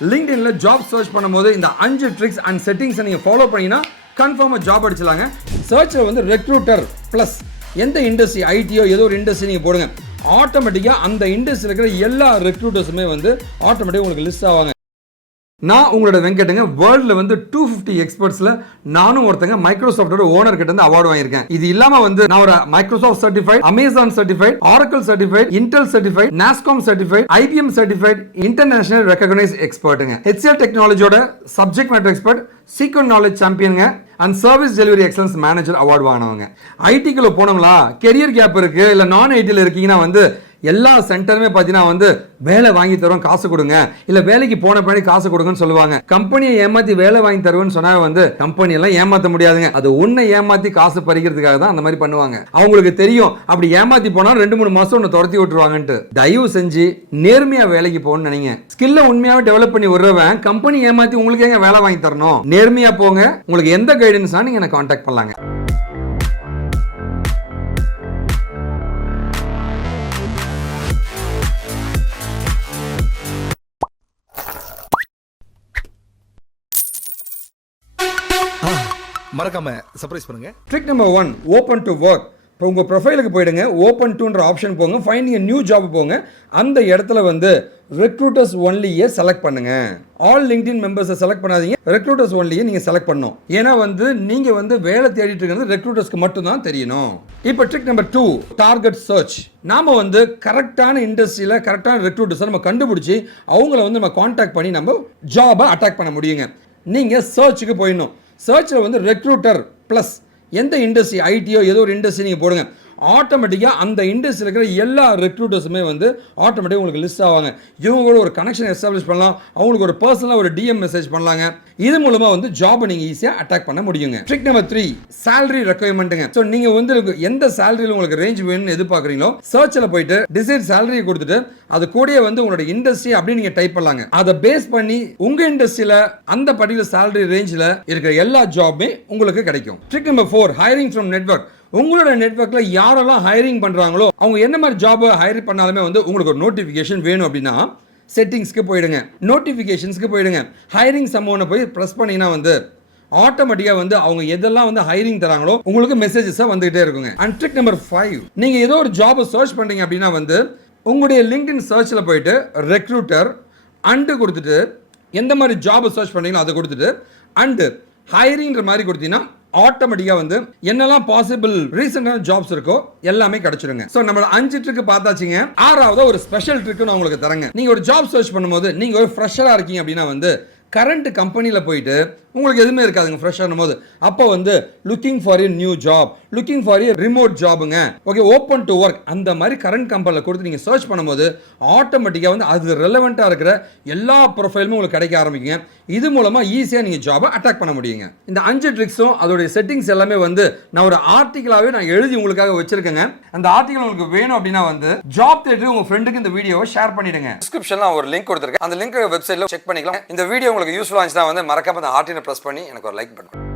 LinkedInல job search பண்ணும்போது இந்த 5 tricks and செட்டிங்ஸை நீங்கள் ஃபாலோ பண்ணினா கன்ஃபார்மாக ஜாப் அடிச்சலாங்க. சர்ச்சில் வந்து ரெக்ரூட்டர் ப்ளஸ் எந்த இண்டஸ்ட்ரி ஐடியோ ஏதோ ஒரு இண்டஸ்ட்ரி நீங்கள் போடுங்க, ஆட்டோமேட்டிக்காக அந்த இண்டஸ்ட்ரியில் இருக்கிற எல்லா ரெக்ரூட்டர்ஸுமே வந்து ஆட்டோமேட்டிக்காக உங்களுக்கு லிஸ்ட் ஆவாங்க. நான் உங்களோட வெங்கட்டுங்க. வேர்ல்டில் வந்து 250 எக்ஸ்பர்ட்ஸில் நானும் ஒருத்தங்க மைக்ரோசாஃப்டோட ஓனர் கிட்ட இருந்து அவார்டு வாங்கியிருக்கேன். இது இல்லாம வந்து நான் ஒரு Microsoft certified, Amazon certified, Oracle certified, Intel certified, NASSCOM certified, IBM certified, international recognise எக்ஸ்பர்ட்டுங்க. HCL டெக்னாலஜியோட subject matter expert, sequent knowledge சாம்பியனுங்க and service delivery excellence manager award வாங்கினவங்க. ஐடிக்குள்ள போனோம்னா கெரியர் கேப் இருக்கு, இல்லை நான் ஐடியில் இருக்கீங்கன்னா வந்து எல்லா சென்டருமே பார்த்தீங்கன்னா வந்து வேலை வாங்கி தருவோம், காசு கொடுங்க, இல்லை வேலைக்கு போன பின்னாடி காசு கொடுங்கன்னு சொல்லுவாங்க. கம்பெனியை ஏமாத்தி வேலை வாங்கி தருவேன்னு சொன்னா வந்து கம்பெனி எல்லாம் ஏமாற்ற முடியாதுங்க. அது ஒன்றை ஏமாத்தி காசு பறிக்கிறதுக்காக தான் அந்த மாதிரி பண்ணுவாங்க. அவங்களுக்கு தெரியும் அப்படி ஏமாத்தி போனா 2-3 மாசம் ஒன்று துரத்தி விட்டுருவாங்கன்ட்டு. தயவு செஞ்சு நேர்மையா வேலைக்கு போகணும்னு நினைங்க. ஸ்கில்ல உண்மையாவே டெவலப் பண்ணி விடுறவன் கம்பெனி ஏமாத்தி உங்களுக்கு ஏங்க வேலை வாங்கி தரணும்? நேர்மையா போங்க. உங்களுக்கு எந்த கைடன்ஸா நீங்க என்ன கான்டாக்ட் பண்ணலாங்க. மறக்காம சர்ப்ரைஸ் பண்ணுங்க. Trick number 1, open to work. இப்போ உங்கள் ப்ரொஃபைலுக்கு போயிடுங்க, ஓப்பன் டுன்ற ஆப்ஷன் போங்க, ஃபைண்டிங் எ நியூ ஜாப் போங்க. அந்த இடத்துல வந்து ரெக்ரூட்டர்ஸ் ஒன்லியே செலக்ட் பண்ணுங்க. ஆல் லிங்க்டின் மெம்பர்ஸை செலக்ட் பண்ணாதீங்க, ரெக்ரூட்டர்ஸ் ஒன்லியே நீங்கள் செலக்ட் பண்ணணும். ஏன்னா வந்து நீங்கள் வந்து வேலை தேடிட்டு இருக்கிறது ரெக்ரூட்டர்ஸ்க்கு மட்டும்தான் தெரியணும். இப்போ ட்ரிக் நம்பர் 2, டார்கெட் சர்ச். நாம வந்து கரெக்டான இண்டஸ்ட்ரியில் கரெக்டான ரெக்ரூட்டர்ஸை நம்ம கண்டுபிடிச்சி அவங்கள வந்து நம்ம கான்டாக்ட் பண்ணி நம்ம ஜாபை அட்டாக் பண்ண முடியுங்க. நீங்கள் சர்ச்சுக்கு போயிடணும். சர்ச்சில் வந்து ரெக்ரூட்டர் ப்ளஸ் எந்த இண்டஸ்ட்ரி ஐடியோ ஏதோ ஒரு இண்டஸ்ட்ரி நீங்கள் போடுங்க, ஆட்டோமேட்டிக்காக அந்த இண்டஸ்ட்ரியில் இருக்கிற எல்லா ரெக்ரூட்டர்ஸுமே வந்து ஆட்டோமேட்டிக்காக உங்களுக்கு லிஸ்ட் ஆவாங்க. இவங்களோட ஒரு கனெக்ஷன் எஸ்டாப்ளிஷ் பண்ணலாம், அவங்களுக்கு ஒரு பர்சனலாக ஒரு டிஎம் மெசேஜ் பண்ணலாங்க. இது மூலமாக வந்து ஜாபை நீங்கள் ஈஸியாக அட்டாக் பண்ண முடியுங்க. ட்ரிக் நம்பர் 3, சேலரி ரெக்யர்மெண்ட்டுங்க. ஸோ நீங்கள் வந்து எந்த சேலரியில் உங்களுக்கு ரேஞ்ச் வேணும்னு எதிர்பார்க்குறீங்களோ சர்ச்சில் போயிட்டு டிசைட் சேலரியை கொடுத்துட்டு அது கூடயே வந்து உங்களோட இண்டஸ்ட்ரி அப்படின்னு நீங்கள் டைப் பண்ணலாங்க. அதை பேஸ் பண்ணி உங்கள் இண்டஸ்ட்ரியில் அந்த பர்டிகுலர் சேலரி ரேஞ்சில் இருக்கிற எல்லா ஜாபுமே உங்களுக்கு கிடைக்கும். Trick number 4, hiring from network. உங்களோட நெட்வொர்க்கில் யாரெல்லாம் ஹைரிங் பண்ணுறாங்களோ அவங்க என்ன மாதிரி ஜாபை ஹைர் பண்ணாலுமே வந்து உங்களுக்கு ஒரு நோட்டிஃபிகேஷன் வேணும் அப்படின்னா செட்டிங்ஸ்க்கு போயிடுங்க, நோட்டிஃபிகேஷன்ஸ்க்கு போயிடுங்க. ஹைரிங் சம்மோனை போய் ப்ரெஸ் பண்ணிங்கன்னா வந்து ஆட்டோமேட்டிக்காக வந்து அவங்க எதெல்லாம் வந்து ஹைரிங் தராங்களோ உங்களுக்கு மெசேஜஸாக வந்துகிட்டே இருக்குங்க. அண்ட் ட்ரிக் நம்பர் 5, நீங்கள் ஏதோ ஒரு ஜாபை சர்ச் பண்ணுறீங்க அப்படின்னா வந்து உங்களுடைய லிங்க்டின் சர்ச்சில் போயிட்டு ரெக்ரூட்டர் அண்டு கொடுத்துட்டு எந்த மாதிரி ஜாபை சர்ச் பண்ணுறீங்களோ அதை கொடுத்துட்டு அண்டு ஹைரிங்கிற மாதிரி கொடுத்தீங்கன்னா ஆட்டோமேட்டிக்காக வந்து என்னெல்லாம் பாசிபிள் ரீசெண்டான ஜாப்ஸ் இருக்கோ எல்லாமே கிடைச்சிருங்க. ஸோ நம்ம 5 ட்ரிக் பார்த்தாச்சுங்க. 6வது ஒரு ஸ்பெஷல் ட்ரிக் நான் உங்களுக்கு தரேங்க. நீங்கள் ஒரு ஜாப் சர்ச் பண்ணும்போது நீங்கள் ஒரு ஃப்ரெஷராக இருக்கீங்க அப்படின்னா வந்து கரண்ட் கம்பெனியில் போயிட்டு உங்களுக்கு எதுவுமே இருக்காதுங்க ஃப்ரெஷ்ஷாகும் போது. அப்போ வந்து looking for a new job, looking for a remote ஜாபுங்க, ஓகே, ஓப்பன் டு ஒர்க், அந்த மாதிரி கரண்ட் கம்பெனியில் கொடுத்து நீங்கள் சர்ச் பண்ணும்போது ஆட்டோமேட்டிக்காக வந்து அது ரெலவெண்ட்டாக இருக்கிற எல்லா ப்ரொஃபைலுமே உங்களுக்கு கிடைக்க ஆரம்பிக்குங்க. இது மூலமாக ஈஸியாக நீங்கள் ஜாபை அட்டாக் பண்ண முடியுங்க. இந்த 5 ட்ரிக்ஸும் அதோடைய செட்டிங்ஸ் எல்லாமே வந்து நான் ஒரு ஆர்டிகலாகவே நான் எழுதி உங்களுக்காக வச்சிருக்கேங்க. அந்த ஆர்டிகல் உங்களுக்கு வேணும் அப்படின்னா வந்து ஜாப் தேடி உங்கள் ஃப்ரெண்டுக்கு இந்த வீடியோவை ஷேர் பண்ணிடுங்க. டிஸ்கிரிப்ஷனில் ஒரு லிங்க் கொடுத்துருக்கேன், அந்த லிங்க் வெப்சைட்டில் செக் பண்ணிக்கலாம். இந்த வீடியோ உங்களுக்கு யூஸ்ஃபுல்லாக இருந்துச்சுன்னா வந்து மறக்காம அந்த ஆர்டினை ப்ரெஸ் பண்ணி எனக்கு ஒரு லைக் பண்ணுங்க.